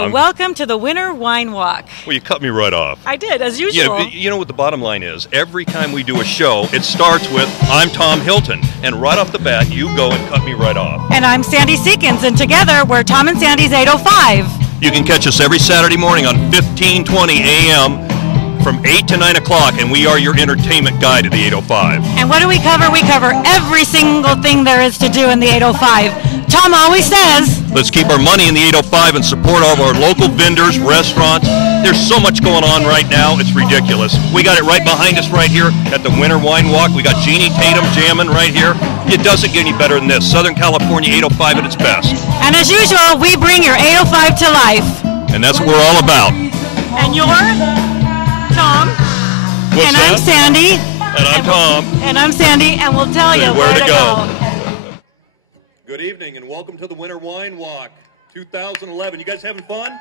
So welcome to the Winter Wine Walk. Well, you cut me right off. I did, as usual. Yeah, you know what the bottom line is? Every time we do a show, it starts with, I'm Tom Hilton. And right off the bat, you go and cut me right off. And I'm Sandy Seekins, and together we're Tom and Sandy's 805. You can catch us every Saturday morning on 1520 a.m. from 8 to 9 o'clock, and we are your entertainment guide to the 805. And what do we cover? We cover every single thing there is to do in the 805. Tom always says, let's keep our money in the 805 and support all of our local vendors, restaurants. There's so much going on right now, it's ridiculous. We got it right behind us right here at the Winter Wine Walk. We got Jeannie Tatum jamming right here. It doesn't get any better than this. Southern California 805 at its best. And as usual, we bring your 805 to life. And that's what we're all about. And you're Tom. What's and that? I'm Sandy. And I'm Tom. And I'm Sandy, and we'll tell you where to go. Good evening, and welcome to the Winter Wine Walk 2011. You guys having fun?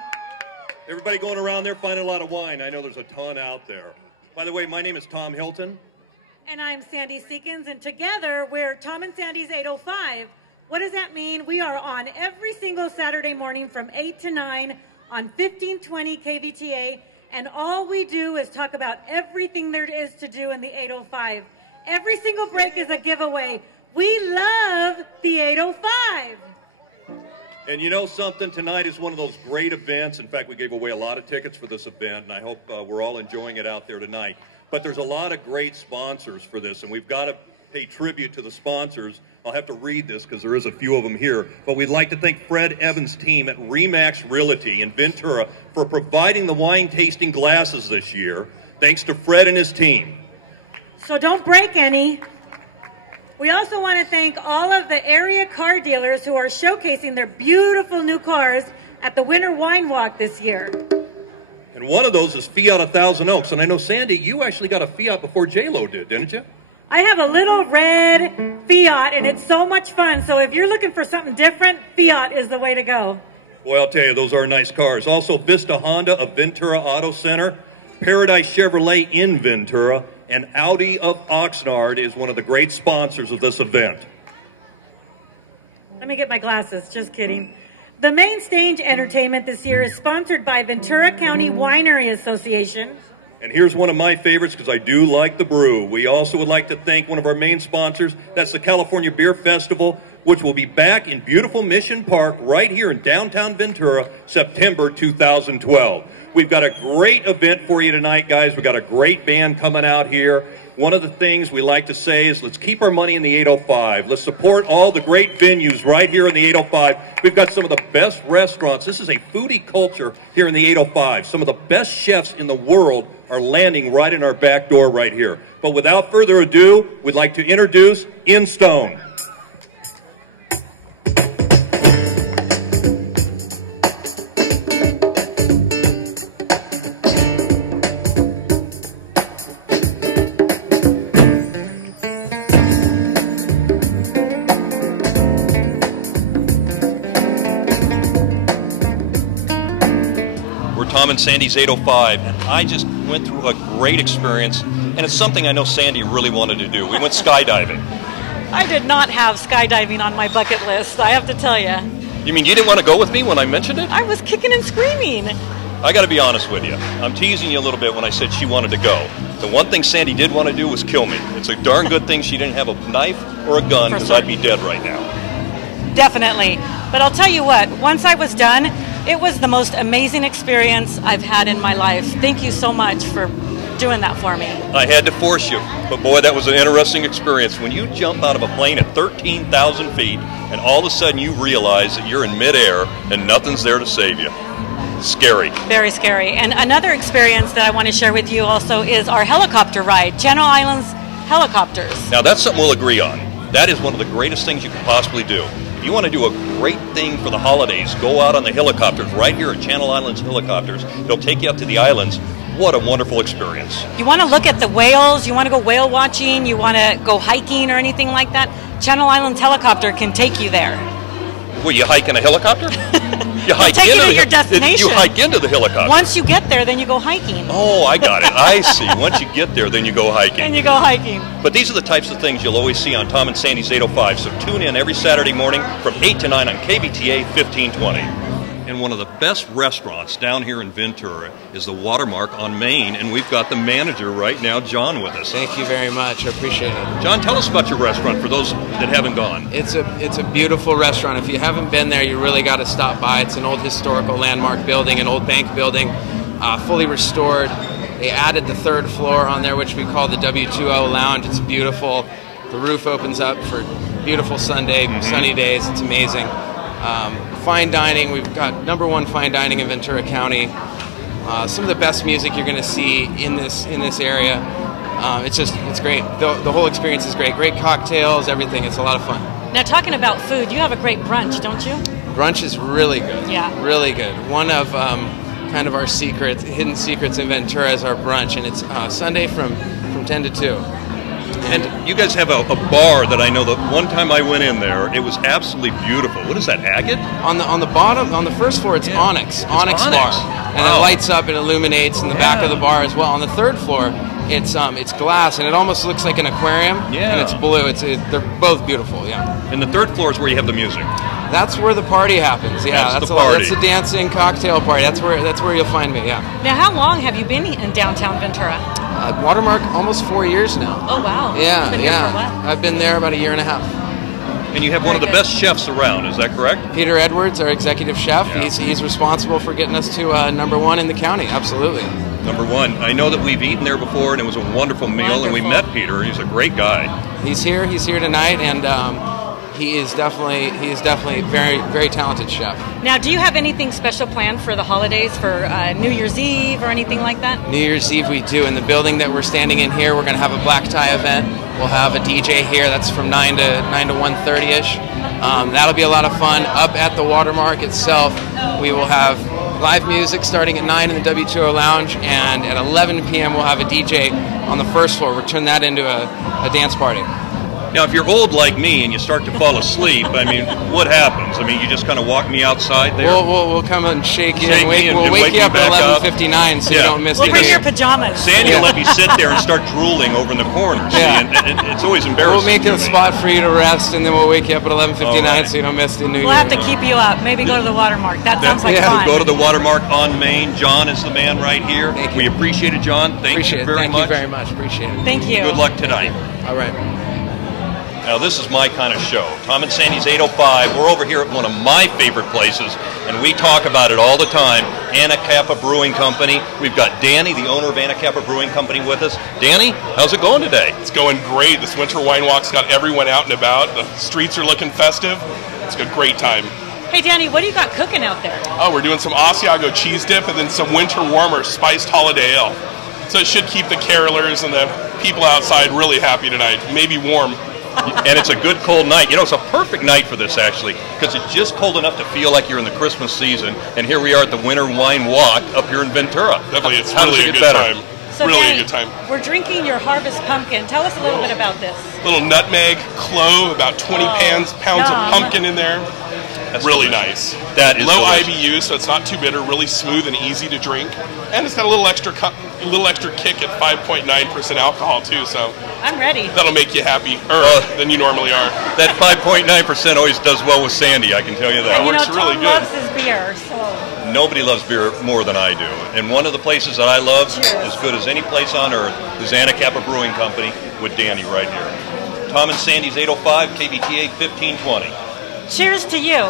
Everybody going around there finding a lot of wine. I know there's a ton out there. By the way, my name is Tom Hilton. And I'm Sandy Seekins, and together we're Tom and Sandy's 805. What does that mean? We are on every single Saturday morning from 8 to 9 on 1520 KVTA, and all we do is talk about everything there is to do in the 805. Every single break is a giveaway. We love the 805. And you know something? Tonight is one of those great events. In fact, we gave away a lot of tickets for this event, and I hope we're all enjoying it out there tonight. But there's a lot of great sponsors for this, and we've got to pay tribute to the sponsors. I'll have to read this because there is a few of them here. But we'd like to thank Fred Evans' team at Remax Realty in Ventura for providing the wine tasting glasses this year. Thanks to Fred and his team. So don't break any. We also want to thank all of the area car dealers who are showcasing their beautiful new cars at the Winter Wine Walk this year. And one of those is Fiat 1000 Oaks. And I know, Sandy, you actually got a Fiat before J-Lo did, didn't you? I have a little red Fiat, and it's so much fun. So if you're looking for something different, Fiat is the way to go. Boy, I'll tell you, those are nice cars. Also, Vista Honda of Ventura Auto Center, Paradise Chevrolet in Ventura, and Audi of Oxnard is one of the great sponsors of this event. Let me get my glasses, just kidding. The main stage entertainment this year is sponsored by Ventura County Winery Association. And here's one of my favorites because I do like the brew. We also would like to thank one of our main sponsors. That's the California Beer Festival, which will be back in beautiful Mission Park right here in downtown Ventura, September 2012. We've got a great event for you tonight, guys. We've got a great band coming out here. One of the things we like to say is let's keep our money in the 805. Let's support all the great venues right here in the 805. We've got some of the best restaurants. This is a foodie culture here in the 805. Some of the best chefs in the world are landing right in our back door right here. But without further ado, we'd like to introduce In Stone. Tom and Sandy's 805, and I just went through a great experience, and it's something I know Sandy really wanted to do. We went skydiving. I did not have skydiving on my bucket list, I have to tell you. You mean you didn't want to go with me when I mentioned it? I was kicking and screaming. I got to be honest with you. I'm teasing you a little bit when I said she wanted to go. The one thing Sandy did want to do was kill me. It's a darn good thing she didn't have a knife or a gun, because I'd be dead right now. Definitely. But I'll tell you what, once I was done, it was the most amazing experience I've had in my life. Thank you so much for doing that for me. I had to force you, but boy, that was an interesting experience. When you jump out of a plane at 13,000 feet and all of a sudden you realize that you're in midair and nothing's there to save you. Scary. Very scary. And another experience that I want to share with you also is our helicopter ride, Channel Islands helicopters. Now that's something we'll agree on. That is one of the greatest things you could possibly do. If you want to do a great thing for the holidays, go out on the helicopters right here at Channel Islands Helicopters. They'll take you up to the islands. What a wonderful experience. You want to look at the whales, you want to go whale watching, you want to go hiking or anything like that, Channel Islands Helicopter can take you there. Will you hike in a helicopter? You hike take into you to your destination. You hike into the helicopter. Once you get there, then you go hiking. Oh, I got it. I see. Once you get there, then you go hiking. Then you go hiking. But these are the types of things you'll always see on Tom and Sandy's 805. So tune in every Saturday morning from 8 to 9 on KBTA 1520. And one of the best restaurants down here in Ventura is the Watermark on Main, and we've got the manager right now, John, with us. Thank you very much. I appreciate it. John, tell us about your restaurant for those that haven't gone. It's a beautiful restaurant. If you haven't been there, you really got to stop by. It's an old historical landmark building, an old bank building, fully restored. They added the 3rd floor on there, which we call the W2O Lounge. It's beautiful. The roof opens up for beautiful sunny days. It's amazing. Fine dining. We've got #1 fine dining in Ventura County. Some of the best music you're going to see in this area. It's great. The whole experience is great. Great cocktails, everything. It's a lot of fun. Now, talking about food, you have a great brunch, don't you? Brunch is really good. Yeah. Really good. One of kind of our hidden secrets in Ventura is our brunch, and it's Sunday from 10 to 2. And you guys have a bar that I know that one time I went in there, it was absolutely beautiful. What is that, agate? On the bottom, on the 1st floor, it's Onyx Bar, and it lights up and illuminates in the back of the bar as well. On the 3rd floor, it's glass, and it almost looks like an aquarium. Yeah. And it's blue. They're both beautiful. Yeah. And the 3rd floor is where you have the music. That's where the party happens. Yeah, that's the party. That's the dancing cocktail party. That's where you'll find me. Yeah. Now, how long have you been in downtown Ventura? Watermark, almost 4 years now. Oh, wow. Yeah, You've been here for a while. I've been there about a year and a half. And you have one of the best chefs around, is that correct? Peter Edwards, our executive chef. Yeah. He's responsible for getting us to #1 in the county. Absolutely. #1. I know that we've eaten there before, and it was a wonderful meal, and we met Peter. He's a great guy. He's here tonight, and he is definitely very, very talented chef. Now, do you have anything special planned for the holidays, for New Year's Eve or anything like that? New Year's Eve we do. In the building that we're standing in here, we're going to have a black tie event. We'll have a DJ here. That's from 9 to 1:30ish. That'll be a lot of fun. Up at the Watermark itself, we will have live music starting at 9 in the W2O Lounge, and at 11 p.m. we'll have a DJ on the 1st floor. We'll turn that into a dance party. Now, if you're old like me and you start to fall asleep, I mean, what happens? I mean, you just kind of walk me outside there? We'll come and shake you Shake and me and we'll wake wake you up me at back up. 11:59 so you don't miss We'll the bring game. your pajamas. Sandy will let me sit there and start drooling over in the corner. See, Yeah. and it's always embarrassing. We'll make to a me. spot for you to rest, and then we'll wake you up at 11:59 All right. so you don't miss the New Year. We'll have to keep you up. Maybe go to the Watermark. That sounds like fun. Go to the Watermark on Main. John is the man right here. Thank you. We appreciate it, John. Thank you very much. Thank you very much. Appreciate it. Thank you. Good luck tonight. All right. Now, this is my kind of show. Tom and Sandy's 805. We're over here at one of my favorite places, and we talk about it all the time, Anacapa Brewing Company. We've got Danny, the owner of Anacapa Brewing Company, with us. Danny, how's it going today? It's going great. This winter wine walk's got everyone out and about. The streets are looking festive. It's a great time. Hey, Danny, what do you got cooking out there? Oh, we're doing some Asiago cheese dip and then some winter warmer spiced holiday ale. So it should keep the carolers and the people outside really happy tonight. Maybe warm. And it's a good cold night. You know, it's a perfect night for this, actually, because it's just cold enough to feel like you're in the Christmas season. And here we are at the Winter Wine Walk up here in Ventura. Definitely, it's How does really it a get good better? time. So, Really Danny, a good time. We're drinking your Harvest Pumpkin. Tell us a little bit about this. Little nutmeg, clove, about 20 pounds yum. of pumpkin in there. That's really delicious. nice. That is low delicious. IBU, so it's not too bitter. Really smooth and easy to drink, and it's got a little extra kick at 5.9% alcohol too. So I'm ready. that'll make you happier than you normally are. That 5.9% always does well with Sandy, I can tell you that. And you know, works really Tom good. loves his beer, so. Nobody loves beer more than I do. And one of the places that I love, Cheers. as good as any place on earth, is Anacapa Brewing Company with Danny right here. Tom and Sandy's 805, KBTA 1520. Cheers to you.